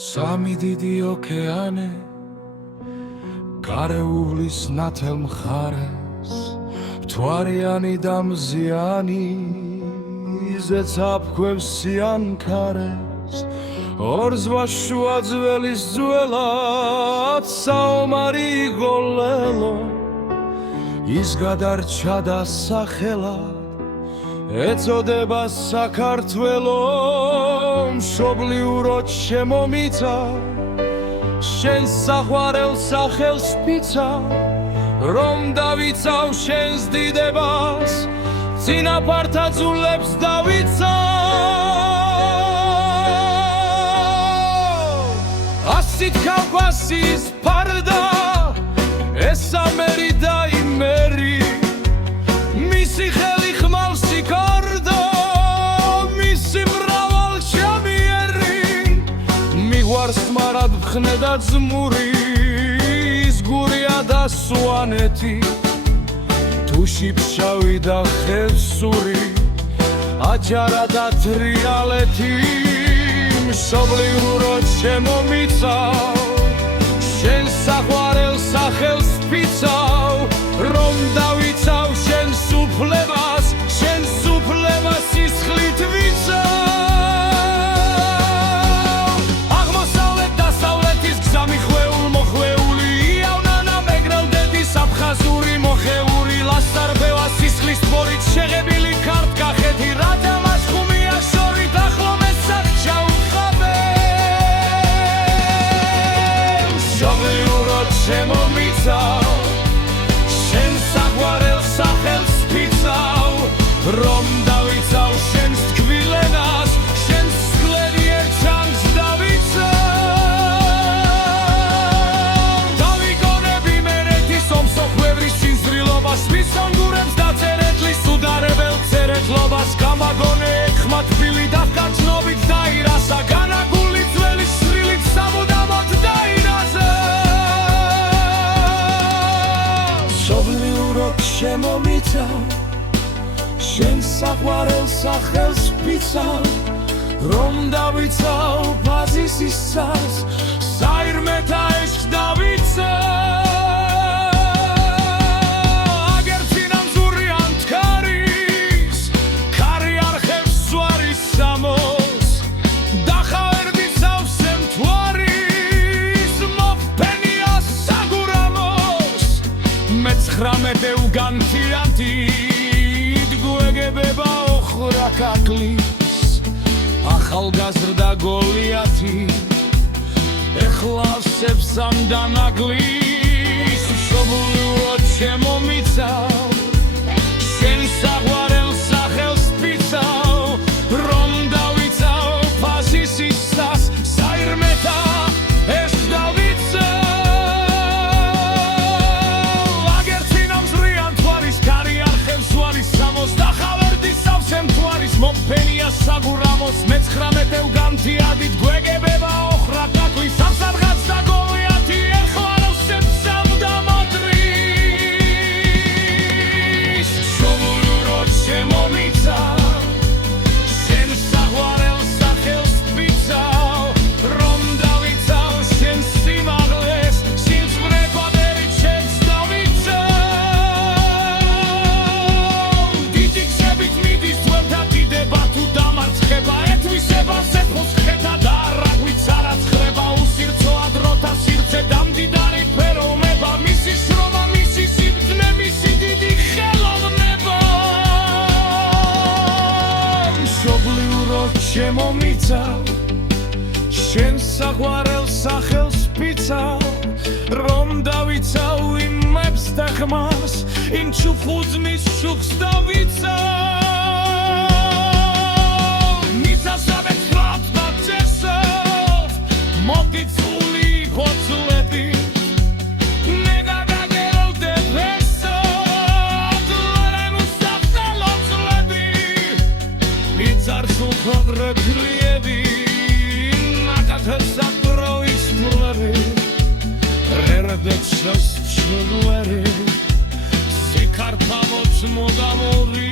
Სამი დიდი ოკეანე გარეუვლის ნათელ მხარეს მთვარიანი და მზიანი იზეც აფქვევს სიანქარეს ორ ზღვას შუა ძველის ძველად საომარი იგოლელო ის გადარჩა და სახელად ეწოდება საქართველო მშობლიუროდ შემომიცა შენს საყვარელ სახელს ვფიცავ რომ დავიცავ შენს დიდებას წინაპართა ძულებს დავიცავ ასით კავკასიის ფარდა ეს ამერი და იმერი მისი ხელი ხმალს იკარდა მისი მრავალშამიერი მიყვარს მარად მხნე და ძმური ის გურია და სვანეთი თუში ფშავი და ხევსური აჯარა და თრიალეთი მშობლიუროდ შემომიცავ შენს საყვარელ სახელს ვფიცავ რომ დავიცავ შენს უფლებას სისხლით ვიცავ აღმოსავლეთ დასავლეთის გზა მიხვეულ მოხვეული იავნანა მეგრელ დედის აფხაზური მოხეული ლასტარბევა სისხლის თბორით შეღებილი ქართკახეთი რათა მასხუმია შორით ახლომესად ჩაუხაბე მშობლიუროდ შემომიცავ შენს საყვარელ სახელს ვფიცავ რომ დავიცავ შენს თქვილებას შენს სხლერიერ ჩანგს დავიცავ დავიგონები მერეთის ომსოხლევრის სიზრილობას ვისონგურებს დაწერეთლის უდარებელ წერეთლობას გამაგონე ეხმა თბილი დაფკაჩნობით დაირასა განაგული ძველი სრილით სამუდამოდ დაირაზა მშობლიუროდ შემომიცავ შენს საყვარელ სახელს ვფიცავ რომ დავიცავ ფაზისის ცას საირმეთა ეშხს დავიცავ აგერცინამ ზურიან თქარის ქარი არხევს ზვარის სამოს დახავერდისავსე მთვარის მოფფენია საგურამოს მე-19 უგანთიანთი გვეგებება ოხრა კაკლის ახალგაზრდა გოლიათი ეხლავსებს ამ დანაგლის მშობლიუროდ შემომიცავ შენს საყვარელ სახელს ვფიცავ რომ დავიცავ ფაზისის ცას საირმეთა ეშხს დავიცავ აგერცინამ ზრიან თვარის ქარი არხევს ზვარის სამოს დახავერდისავსე მთვარის მოფენია საგურამოს მე-19 უგანთიადით გვეგებება ოხრა კაკლის სამსარღაც და გოლიათი ეხლავსებს ამ დამადრის მშობლიუროდ შემომიცავ შენს საყვარელ სახელს ვფიცავ რომ დავიცავ შენს სიმაღლეს სიმწვრე კვადრით შენს დავიცავ დიდი გზებით მიდის ძველთა დიდება თუ დამარცხება ეთვისება სეფოს ხეთა და რაგვიც არაცხრება უსირცოა დროთა სივრცე დამდიდარი ფეროვნება მისი შრომა მისი სიბრძნე მისი დიდი ხელოვნება მშობლიუროდ შემომიცავ შენს საყვარელ სახელს ვფიცავ რომ დავიცავ იმებს და ხმას იმ ჩუხუძმის შუხს დავიცავ მიწასავეთ ხლავთ და წესავთ მოკიცული ფოცლები მეგაგაგეროვდე ვესოთ ლარენ უსახელოცლები მიწარსულ ხოღრეგლიები ნაკათესაკროვის თვლები რერდეცას ჩუნვერი სიკარფავოც მოდამური